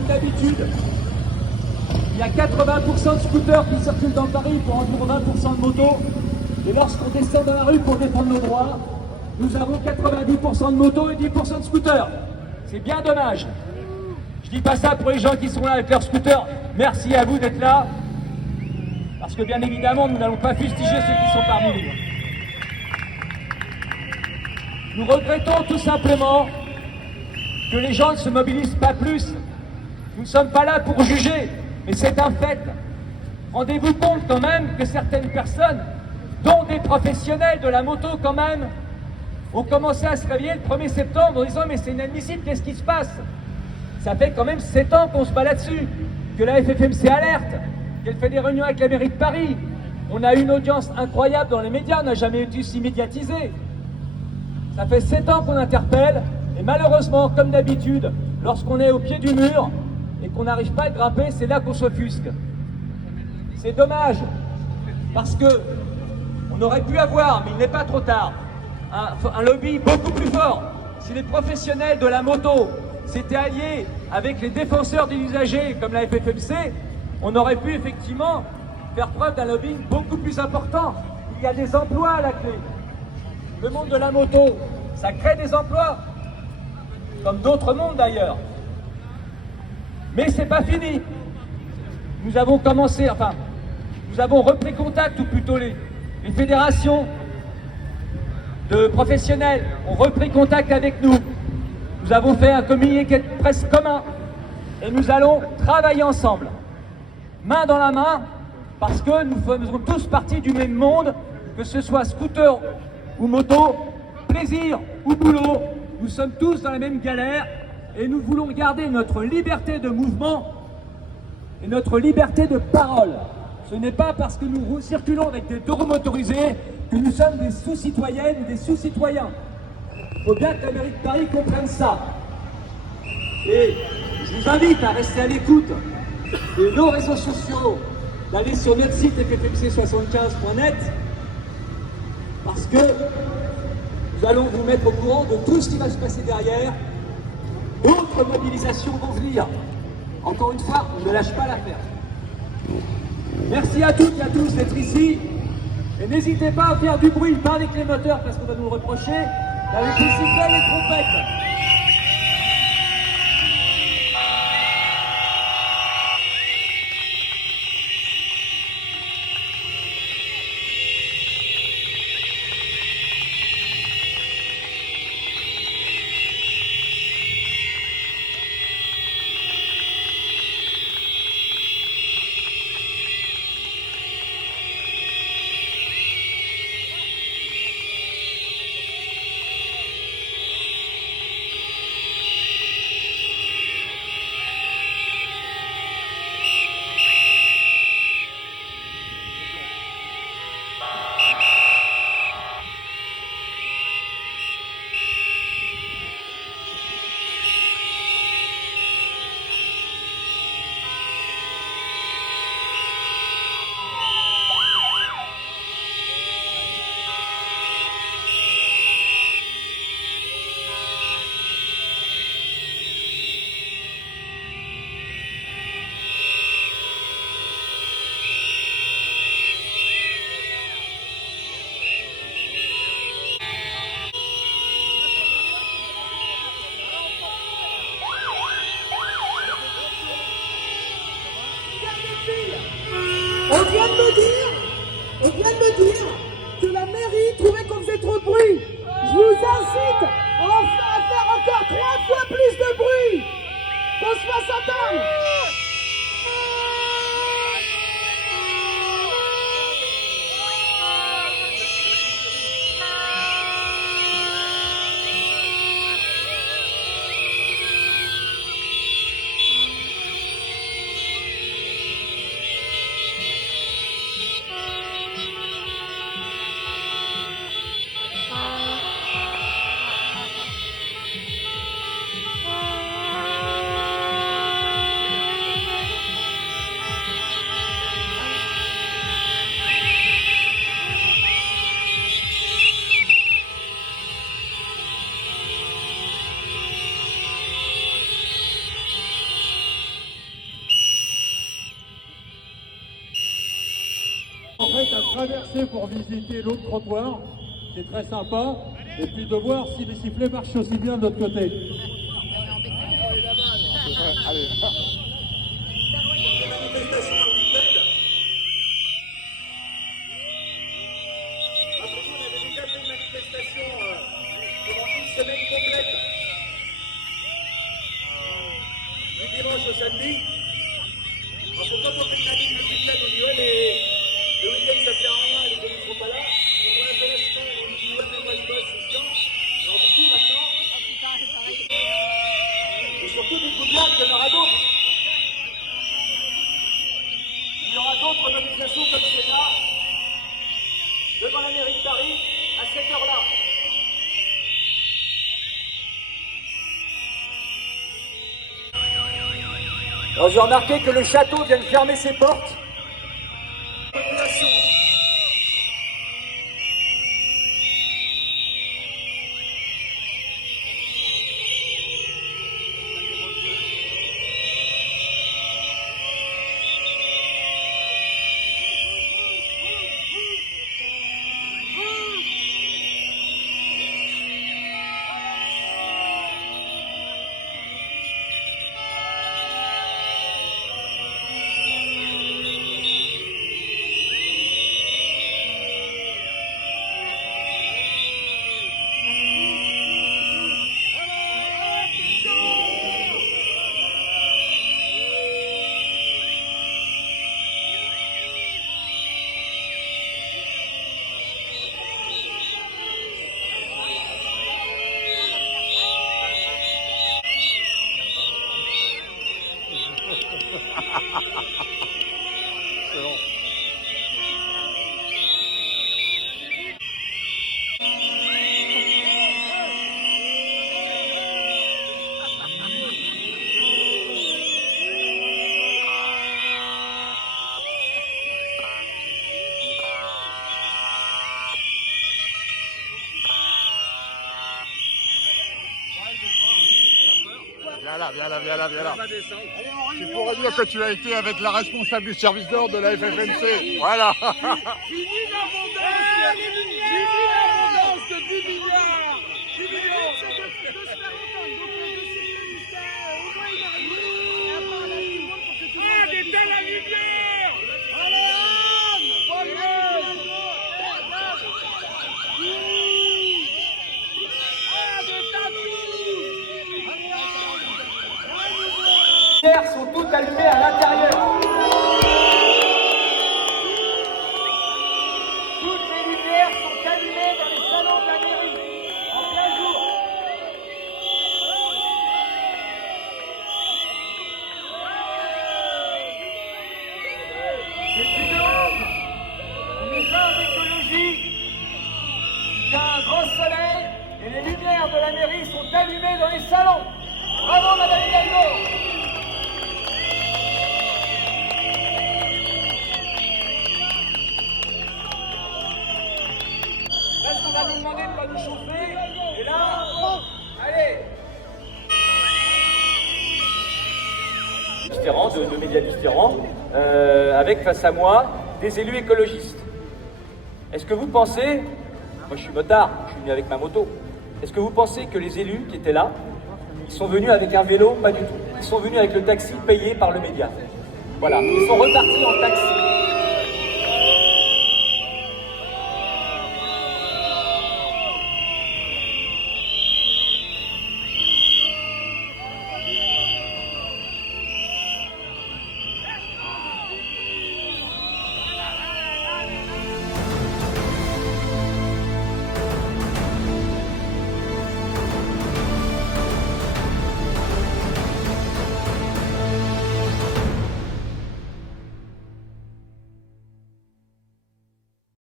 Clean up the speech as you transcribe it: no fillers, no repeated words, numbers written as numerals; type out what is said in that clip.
comme d'habitude, il y a 80% de scooters qui circulent dans Paris pour environ 20% de motos. Et lorsqu'on descend dans la rue pour défendre nos droits, nous avons 90% de motos et 10% de scooters. C'est bien dommage. Je dis pas ça pour les gens qui sont là avec leurs scooters. Merci à vous d'être là. Parce que bien évidemment, nous n'allons pas fustiger ceux qui sont parmi nous. Nous regrettons tout simplement que les gens ne se mobilisent pas plus. Nous ne sommes pas là pour juger, mais c'est un fait. Rendez-vous compte quand même que certaines personnes, dont des professionnels de la moto quand même, ont commencé à se réveiller le 1er septembre en disant « mais c'est inadmissible, qu'est-ce qui se passe ?» Ça fait quand même 7 ans qu'on se bat là-dessus, que la FFMC alerte, qu'elle fait des réunions avec la mairie de Paris. On a eu une audience incroyable dans les médias, on n'a jamais été aussi médiatisé. Ça fait 7 ans qu'on interpelle, et malheureusement, comme d'habitude, lorsqu'on est au pied du mur et qu'on n'arrive pas à grimper, c'est là qu'on s'offusque. C'est dommage, parce que on aurait pu avoir, mais il n'est pas trop tard, un lobby beaucoup plus fort. Si les professionnels de la moto s'étaient alliés avec les défenseurs des usagers comme la FFMC, on aurait pu effectivement faire preuve d'un lobbying beaucoup plus important. Il y a des emplois à la clé. Le monde de la moto, ça crée des emplois, comme d'autres mondes d'ailleurs. Mais c'est pas fini. Nous avons commencé, nous avons repris contact, ou plutôt les fédérations de professionnels ont repris contact avec nous. Nous avons fait un communiqué de presse commun et nous allons travailler ensemble, main dans la main, parce que nous faisons tous partie du même monde, que ce soit scooter ou moto, plaisir ou boulot, nous sommes tous dans la même galère et nous voulons garder notre liberté de mouvement et notre liberté de parole. Ce n'est pas parce que nous circulons avec des taureaux motorisés que nous sommes des sous-citoyennes ou des sous-citoyens. Il faut bien que la mairie de Paris comprenne ça. Et je vous invite à rester à l'écoute de nos réseaux sociaux, d'aller sur notre site ffmc75.net, parce que nous allons vous mettre au courant de tout ce qui va se passer derrière. D'autres mobilisations vont venir. Encore une fois, on ne lâche pas l'affaire. Merci à toutes et à tous d'être ici. Et n'hésitez pas à faire du bruit, pas avec les moteurs parce qu'on va nous le reprocher, mais avec les sifflets et les trompettes. On vient de me dire que la mairie trouvait qu'on faisait trop de bruit. Je vous incite à faire encore 3 fois plus de bruit, qu'on se fasse entendre. traverser pour visiter l'autre trottoir, c'est très sympa, et puis de voir si les sifflets marchent aussi bien de l'autre côté. Allez. Après-tout, on avait déjà fait une manifestation pendant une semaine complète, du dimanche au samedi. Alors pourquoi on fait une manif le week-end, on dit ouais mais le week-end ça sert à rien, les élus ne sont pas là. Donc on a fait la semaine, on dit ouais mais moi je bosse, c'est chiant. Alors du coup maintenant, et surtout dites-vous bien qu'il y en aura d'autres. Il y aura d'autres mobilisations comme celle-là, devant la mairie de Paris, à cette heure-là. Alors j'ai remarqué que le château vient de fermer ses portes. Population. C'est bon. Viens là. Tu pourrais dire que tu as été avec la responsable du service d'ordre de la FFMC. Voilà. Fini l'abondance de 10 milliards. 10 millions. C'est de se faire entendre. Donc de siffler jusqu'à au moins une heure et demie. Et après on a tout le monde pour que tout le monde... Ah, d'éteindre la lumière. Allez, Les lumières sont toutes allumées à l'intérieur. Toutes les lumières sont allumées dans les salons de la mairie, en plein jour. C'est une honte. On est pas en écologie. Il y a un grand soleil et les lumières de la mairie sont allumées dans les salons. Bravo Madame Hidalgo. Est-ce qu'on va nous demander de ne pas nous chauffer? Et là, allez! Différents, de médias différents, avec face à moi des élus écologistes. Est-ce que vous pensez, moi je suis motard, je suis venu avec ma moto, est-ce que vous pensez que les élus qui étaient là, ils sont venus avec un vélo? Pas du tout. Ils sont venus avec le taxi payé par le média. Voilà, ils sont repartis en taxi.